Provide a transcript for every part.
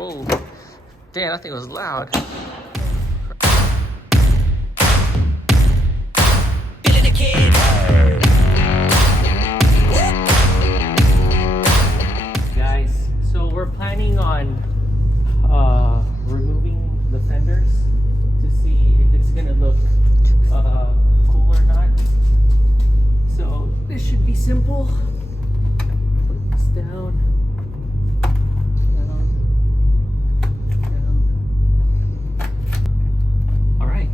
Whoa. Damn, that thing was loud. Guys, so we're planning on removing the fenders to see if it's gonna look cool or not. So this should be simple. Put this down. All right.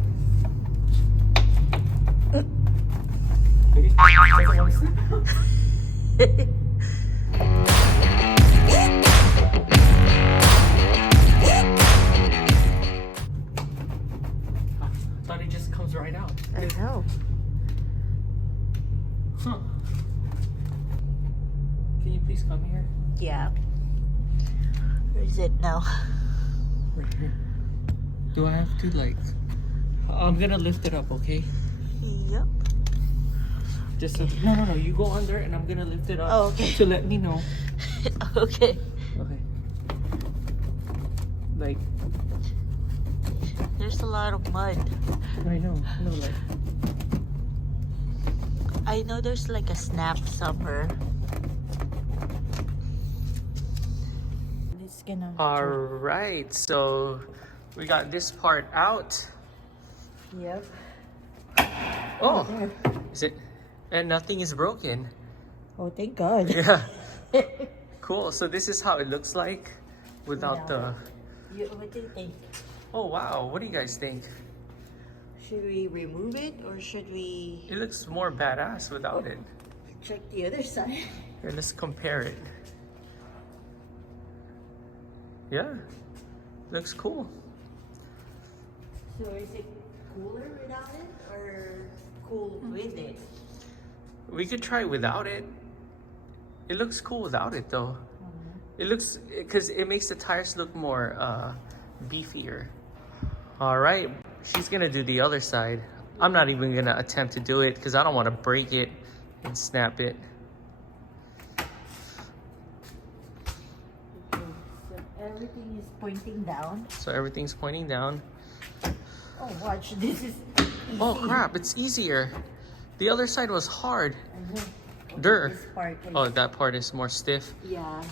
I thought it just comes right out. I know. Huh. Can you please come here? Yeah. Where is it now? Right here. Do I have to like... I'm gonna lift it up, okay? Yep. Just so... No. You go under and I'm gonna lift it up. Oh, okay. To let me know. Okay. Okay. Like... There's a lot of mud. I know. No, like... I know there's like a snap somewhere. It's gonna... Alright, so... We got this part out. Yep. Oh! There. Is it... And nothing is broken. Oh, thank God. Yeah. Cool. So this is how it looks like without the... What do you think? Oh, wow. What do you guys think? Should we remove it or should we It looks more badass without it. check the other side? Here, let's compare it. Yeah. Looks cool. So is it cooler without it or cool with it? We could try without it. It looks cool without it though. It looks, because it makes the tires look more beefier. All right, she's gonna do the other side. I'm not even gonna attempt to do it because I don't want to break it and snap it. Okay, so everything is pointing down. So everything's pointing down. Oh, watch, this is easy. Oh crap, it's easier. The other side was hard. Okay, Dirt. this part is, Oh, that part is more stiff. yeah.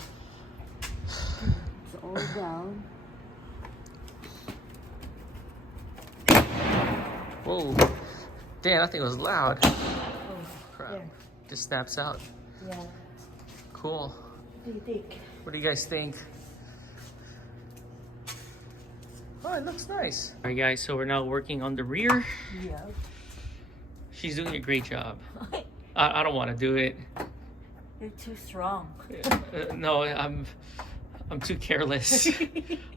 It's all down. Whoa. Damn, that thing was loud. Oh, Crap. there. Just snaps out. Yeah. Cool. What do you think? What do you guys think? Oh, it looks nice. All right, guys, so we're now working on the rear. Yeah. She's doing a great job. I don't want to do it. You're too strong. No, I'm too careless.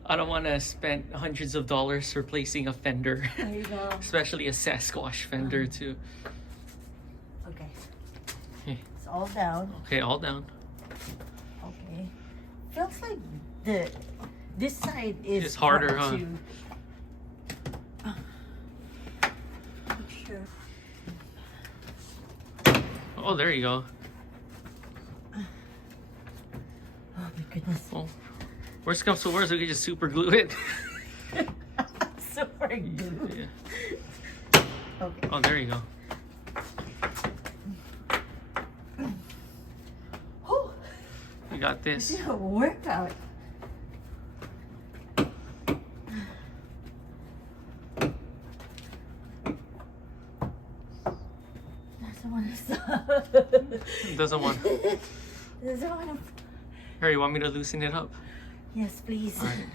I don't want to spend hundreds of dollars replacing a fender. There you go. Especially a Sasquatch fender too. Okay. Okay. It's all down. Okay, all down. Okay. Feels like this side is It's harder, hard huh? to... Not sure. Oh, there you go. Oh my goodness. Well, worst comes to worst, we can just super glue it. Super glue. Yeah. Okay. Oh, there you go. Oh, You got this this. is a workout. Doesn't want to stop. Doesn't want. Doesn't want to. Here, you want me to loosen it up? Yes, please. All right.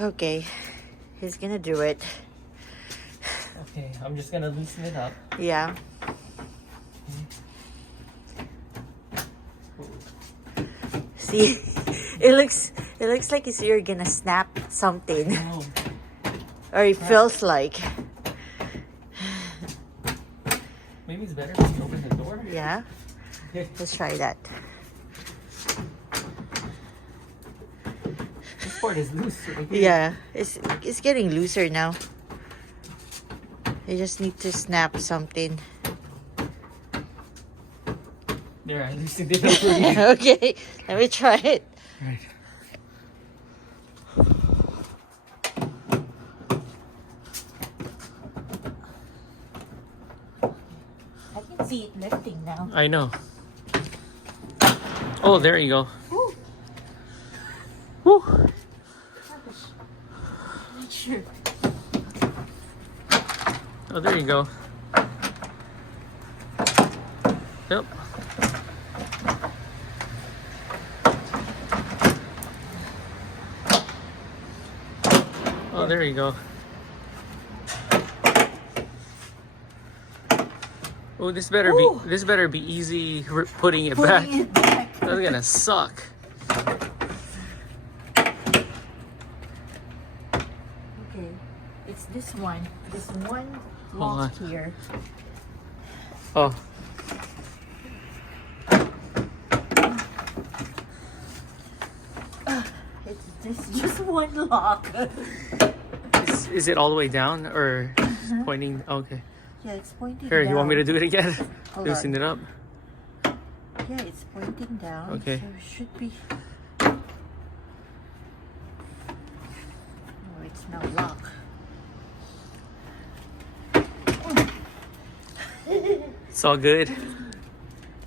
Okay, he's gonna do it. Okay, I'm just gonna loosen it up. Yeah. See, it looks like you're gonna snap something, No. or it feels like. Maybe it's better if you open the door. Yeah. Okay. Let's try that. This part is loose. Right here. Yeah, it's getting looser now. You just need to snap something. There, I loosened it up for you. Okay, let me try it. Right. see it lifting now. I know. Oh, there you go. Woo. Woo. Not sure. Oh, there you go. Yep. Oh, there you go. Oh, this better be easy putting it back. That's gonna suck. Okay, it's this one. This one lock here. Oh. It's just one lock. Is it all the way down or pointing? Okay. Yeah, it's pointing Here, down. you want me to do it again? Hold Loosen on. it up. Yeah, it's pointing down. Okay. So it should be. Oh, it's now locked. It's all good.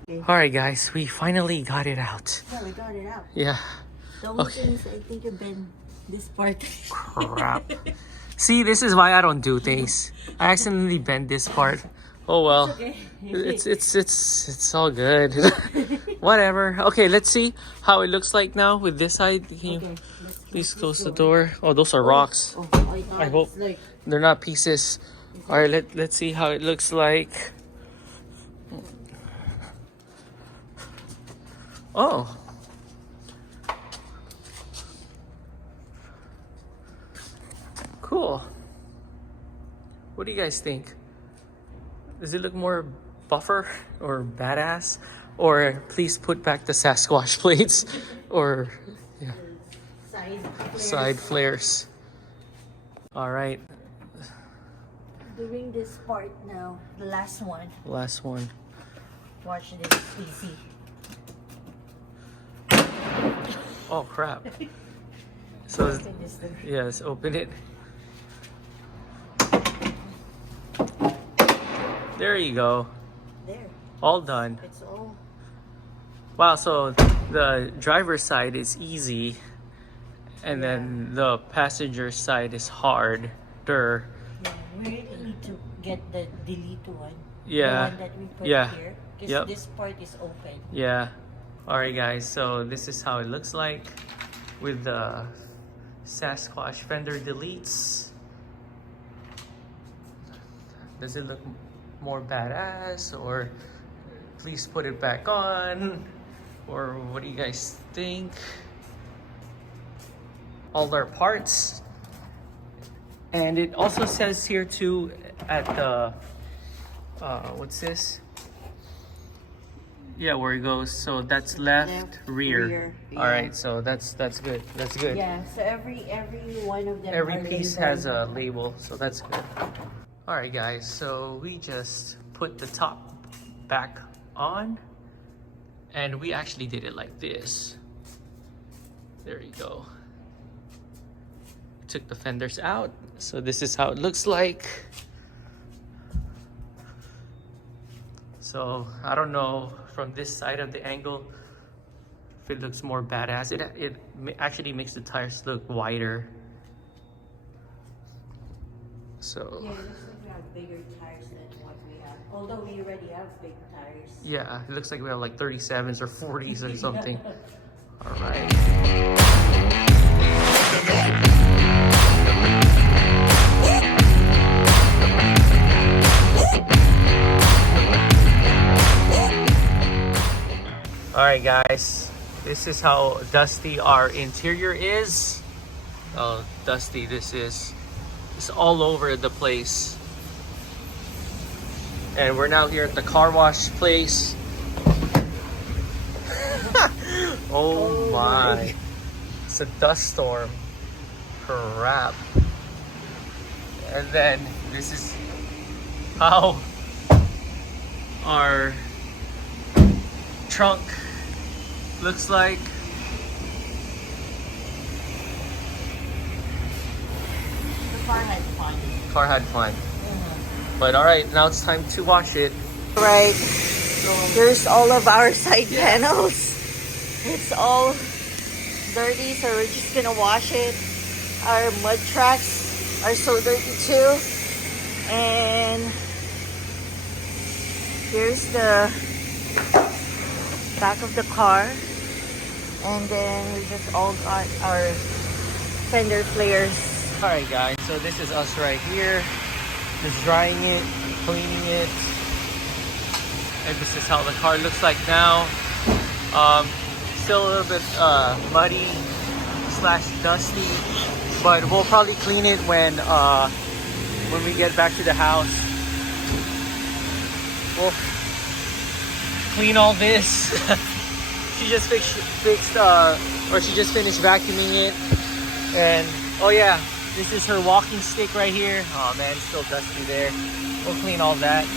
Okay. All right, guys, we finally got it out. Yeah, we got it out. Yeah. The only thing is, I think you bend this part. Crap. See, this is why I don't do things. I accidentally bent this part. Oh well. Okay. It's all good. Whatever. Okay, let's see how it looks like now with this side. Can you Okay, please close the door? Oh, those are rocks. Oh my God, I hope it's like, they're not pieces. All right, let's see how it looks like. Oh. Cool. What do you guys think? Does it look more buffer or badass? Or please put back the Sasquatch plates or yeah, side flares. All right, doing this part now. The last one. last one. Watch this, easy. Oh crap. So Open this door. yes, open it. There you go. There. All done. It's all. Wow, so the driver's side is easy and then the passenger side is harder. Yeah, we really need to get the delete one. Yeah. The one that we put Yeah. here. Because Yep. this part is open. Yeah. Alright guys, so this is how it looks like with the Sasquatch fender deletes. Does it look more badass, or please put it back on, or what do you guys think? All our parts, and it also says here too at the what's this? Yeah, where it goes. So that's left, rear. Yeah. All right, so that's good. That's good. Yeah, so every one of them. Every are piece labeled. has a label, so that's good. All right, guys, so we just put the top back on, and we actually did it like this. There you go. Took the fenders out, so this is how it looks like. So I don't know from this side of the angle if it looks more badass. It actually makes the tires look wider. So Yeah, it looks like we have bigger tires than what we have. Although we already have big tires. yeah, it looks like we have like 37s or 40s or something. All right. All right, guys, this is how dusty our interior is. Oh, dusty this is. It's all over the place. And we're now here at the car wash place. Oh my. It's a dust storm. Crap. And then this is how our trunk looks like. The car had fun. Car had fun. But alright, now it's time to wash it. Right. Here's all of our side panels. It's all dirty, so we're just gonna wash it. Our mud tracks are so dirty too. And here's the back of the car. And then we just all got our fender flares. Alright guys, so this is us right here. Just drying it, cleaning it. And this is how the car looks like now. Still a little bit muddy / dusty, but we'll probably clean it when we get back to the house. We'll clean all this. She just she just finished vacuuming it. And oh yeah, this is her walking stick right here. Oh man, it's still dusty there. We'll clean all that.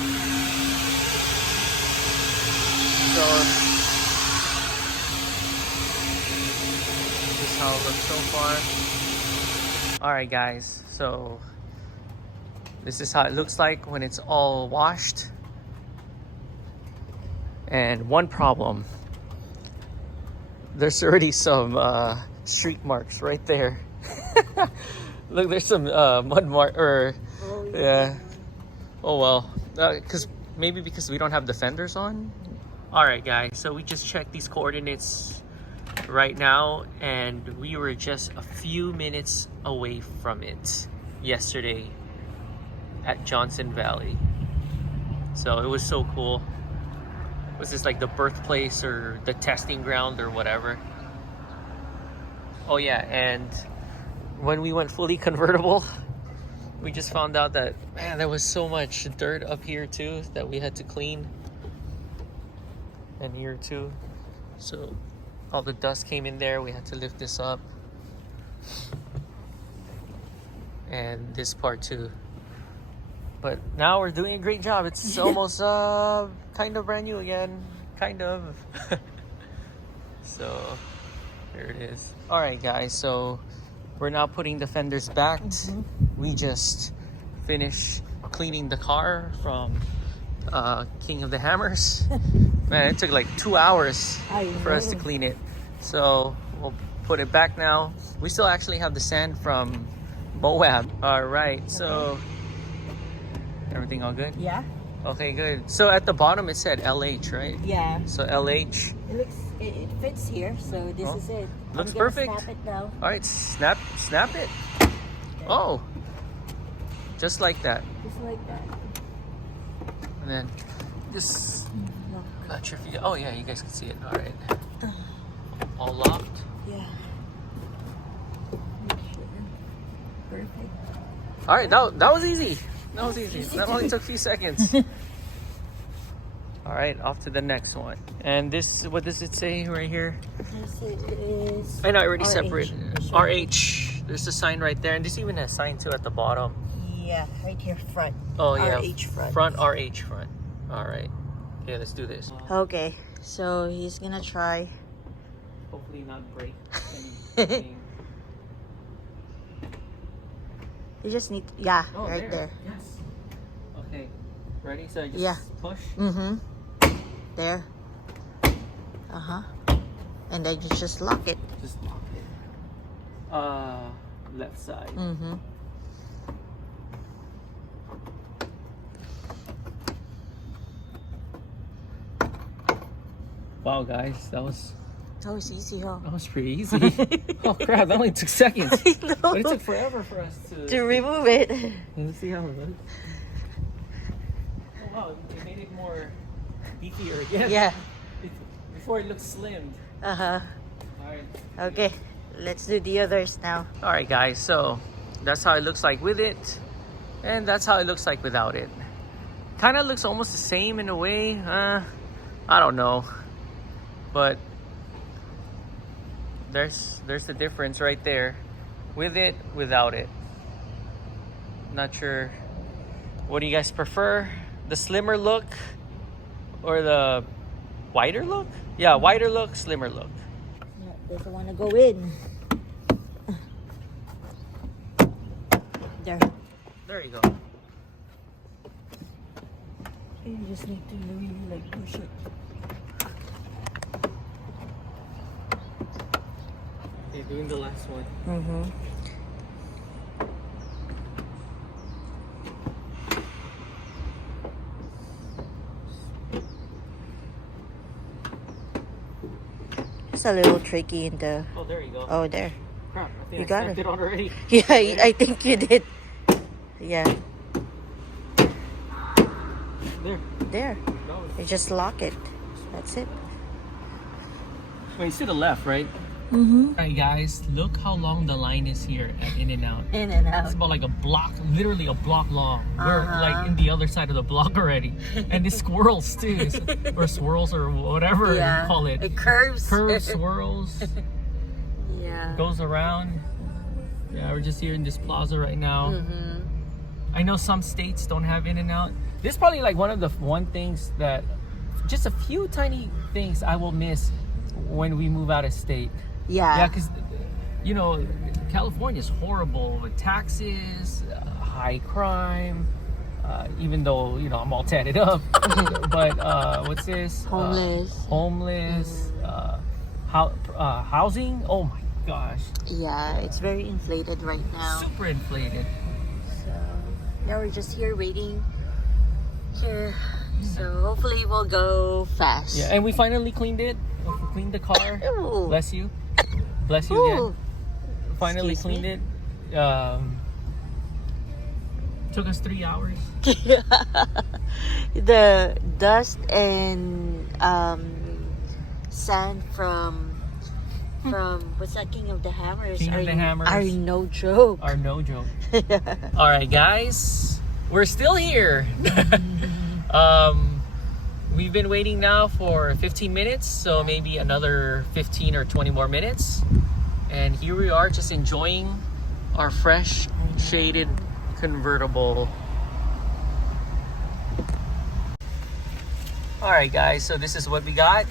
So this is how it looks so far. Alright guys, so this is how it looks like when it's all washed. And one problem, there's already some streak marks right there. Look, there's some mud mark, or yeah. Oh well, maybe because we don't have the fenders on. All right, guys. So we just checked these coordinates right now, and we were just a few minutes away from it yesterday at Johnson Valley. So it was so cool. Was this like the birthplace or the testing ground or whatever? Oh yeah, and when we went fully convertible, we just found out that, man, there was so much dirt up here too that we had to clean. And here too. So all the dust came in there. We had to lift this up. And this part too. But now we're doing a great job. It's almost kind of brand new again. Kind of. So here it is. All right, guys. So we're now putting the fenders back. We just finished cleaning the car from King of the Hammers. Man, it took like 2 hours for us to clean it. So we'll put it back now. We still actually have the sand from Moab. All right. So everything all good? Yeah. Okay, good. So at the bottom it said LH, right? Yeah. So LH. It fits here, so this is it. Looks perfect. Snap it now. All right, snap it. Oh, just like that. Just like that. And then this. Not sure if you. Oh yeah, you guys can see it. All right. All locked. Yeah. Perfect. All right, that was easy. That was easy. That only took a few seconds. All right, off to the next one. And this, what does it say right here? This is. I know, I already RH. separated. RH. There's a sign right there, and this even has a sign too at the bottom. Yeah, right here, front. Oh yeah, RH front. Front RH front. All right. Okay, let's do this. Okay, so he's gonna try. Hopefully not break anything. You just need, yeah, Oh, right there. Yes. Okay. Ready? So I just Yeah. push. There. And then you just lock it. Just lock it. Left side. Wow, guys, that was easy, huh? That was pretty easy. Oh crap, that only took seconds. I know. But it took forever for us To remove it. Let's see how it looks. Oh wow, it made it more beefier again. Yeah. Before it looked slimmed. Alright. Okay, let's do the others now. Alright guys, so that's how it looks like with it. And that's how it looks like without it. Kind of looks almost the same in a way. I don't know. But there's the difference right there. With it, without it. Not sure. What do you guys prefer? The slimmer look or the wider look? Yeah, wider look, slimmer look. Yeah, doesn't want to go in. There. There you go. You just need to really like push it. Okay, doing the last one. Mm-hmm. It's a little tricky in the... Oh, there you go. Oh, there. Crap, I think You I got stamped it. it already. Yeah, I think you did. Yeah. There. There. No. You just lock it. That's it. Wait, it's to the left, right? Mm-hmm. Alright guys, look how long the line is here at In-N-Out. In and It's out. about like a block, literally a block long. We're like in the other side of the block already. And it's squirrels too. Or swirls or whatever you call it. It curves. Curves, swirls, Yeah. goes around. Yeah, we're just here in this plaza right now. Mm-hmm. I know some states don't have In-N-Out. This is probably like one of the things that, just a few tiny things I will miss when we move out of state. Yeah, because, you know, California is horrible with taxes, high crime, even though, you know, I'm all tatted up. But what's this? Homeless. Housing? Oh my gosh. Yeah, it's very inflated right now. Super inflated. So now we're just here waiting here. So hopefully we'll go fast. Yeah, and we finally cleaned it. We cleaned the car. Ooh. Bless you. Bless you Ooh. again. Finally Excuse cleaned me? it. Took us 3 hours. The dust and sand from what's that, King of the Hammers? King of the Hammers. Are no joke. Are no joke. All right, guys, we're still here. We've been waiting now for 15 minutes, so maybe another 15 or 20 more minutes. And here we are, just enjoying our fresh shaded convertible. All right, guys, so this is what we got.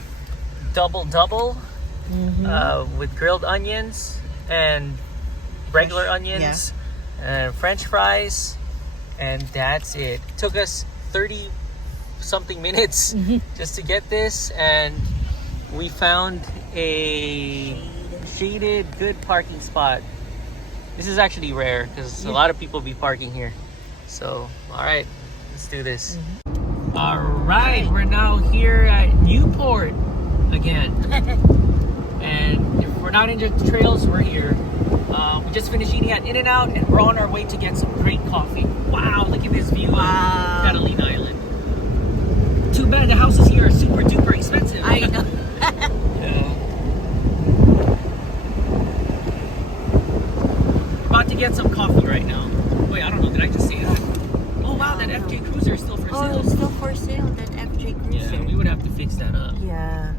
Double with grilled onions and regular onions and French fries, and that's it. Took us 30 something minutes just to get this, and we found a shaded good parking spot. This is actually rare because a lot of people be parking here. So all right, let's do this. All right, we're now here at Newport again. And if we're not in the trails, we're here. We just finished eating at In-N-Out, and we're on our way to get some great coffee. Wow, look at this view of Catalina Island. Too bad the houses here are super duper expensive. I know. We're about to get some coffee right now. Wait, I don't know, did I just say that? Oh wow, that FJ Cruiser is still for sale. Oh, it's still for sale, that FJ Cruiser. Yeah, we would have to fix that up. Yeah.